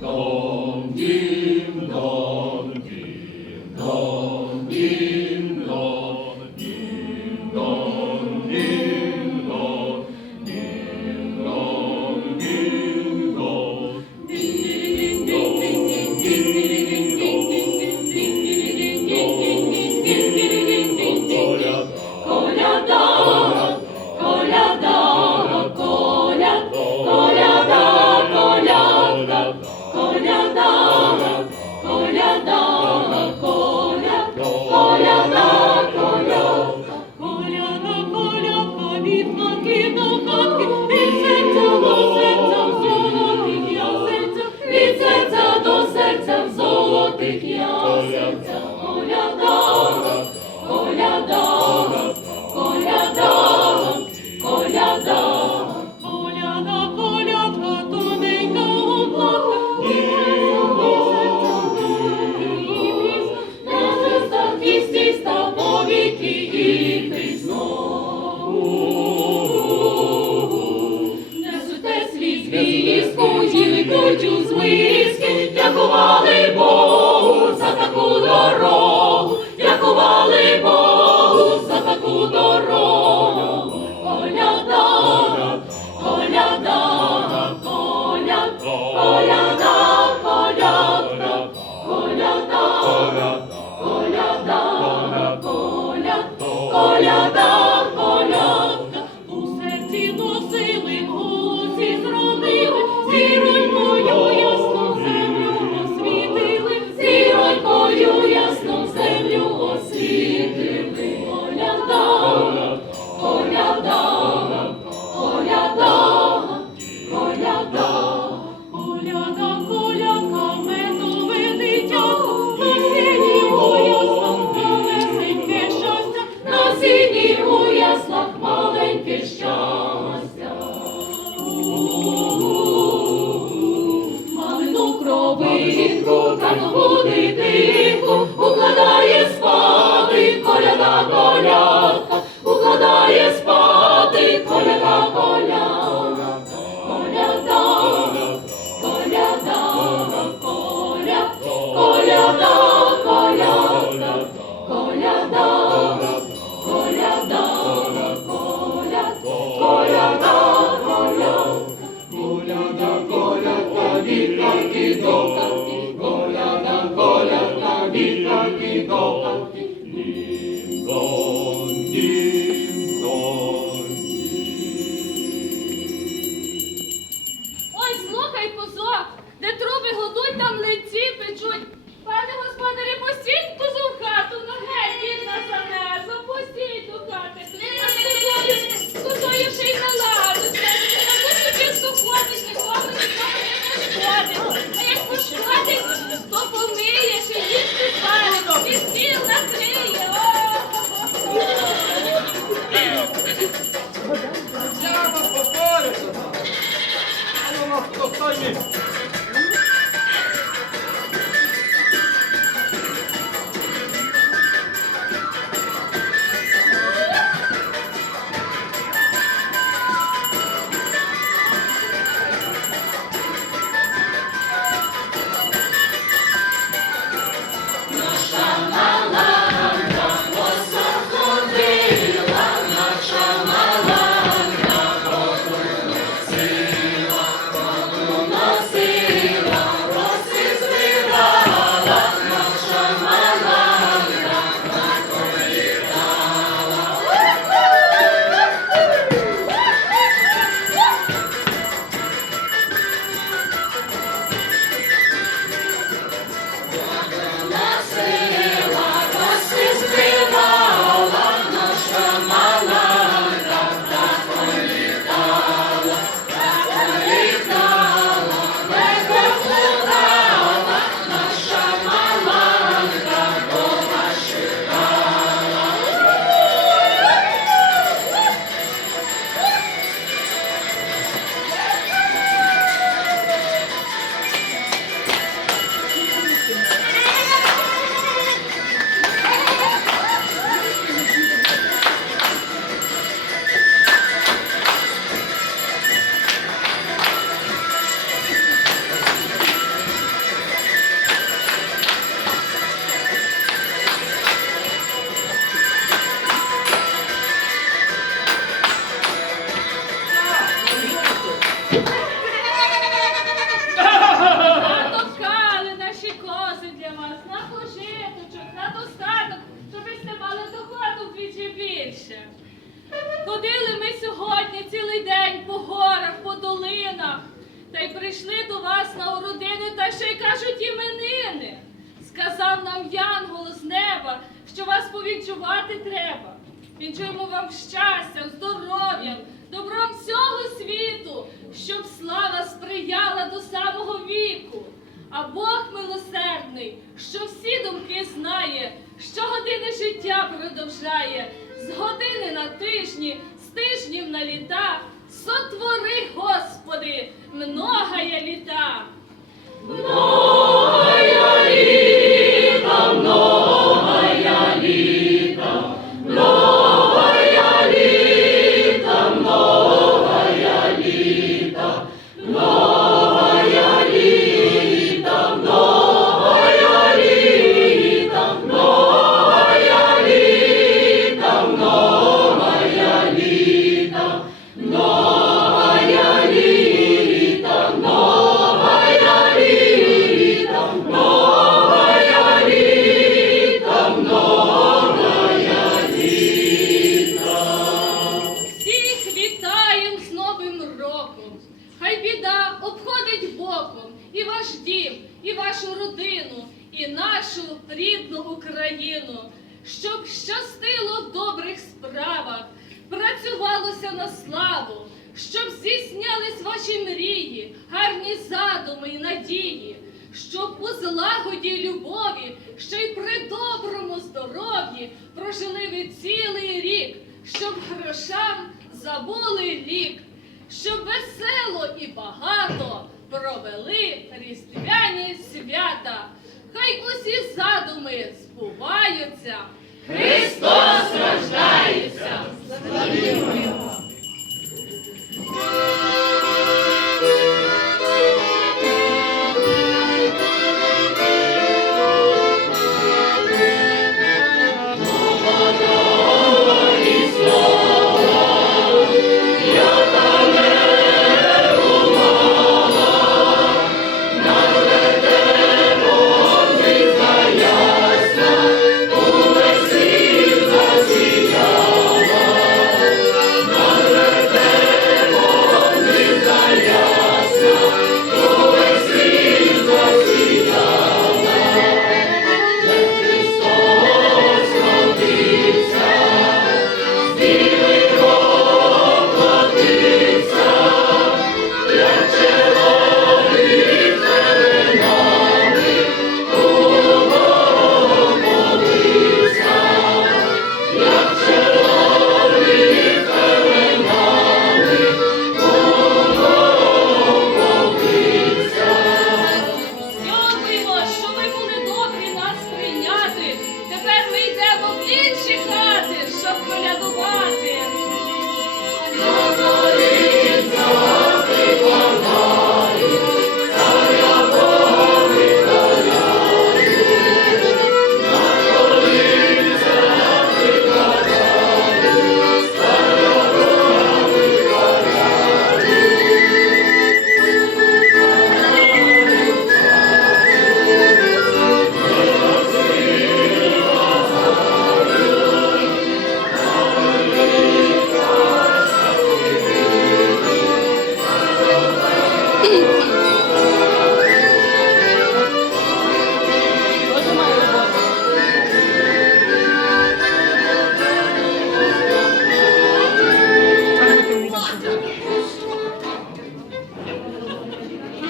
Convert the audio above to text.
넘김 넘김 넘김 там лиці печуть. Пане господарі, постійно в хату, ну геть від нас занесла, постійно до хати. А з тобою ще й наладиться. Ти чисто ходиш, нікому нікому не пошкодиш. А як пошкодить, то помиєш і їсти пару, і стіл накриє. Я вам поборюся. А воно хто стоїть. Ходили ми сьогодні цілий день по горах, по долинах, та й прийшли до вас на родини, та ще й кажуть іменини. Сказав нам Янгол з неба, що вас повідчувати треба. Вінчуємо вам щастям, здоров'ям, добром всього світу, щоб слава сприяла до самого віку. А Бог милосердний, що всі думки знає, що години життя продовжає, з години на тижні, з тижнів на літа. Сотвори, Господи, многая літа. Многая літа, многая літа, многая літа, многая літа, многая рідну Україну, щоб щастило в добрих справах, працювалося на славу, щоб здійснялись ваші мрії, гарні задуми і надії, щоб у злагоді любові, ще й при доброму здоров'ї прожили ви цілий рік, щоб грошам забули лік, щоб весело і багато провели різдвяні свята. Хай усі задуми збуваються. Христос рождається! Славімо його!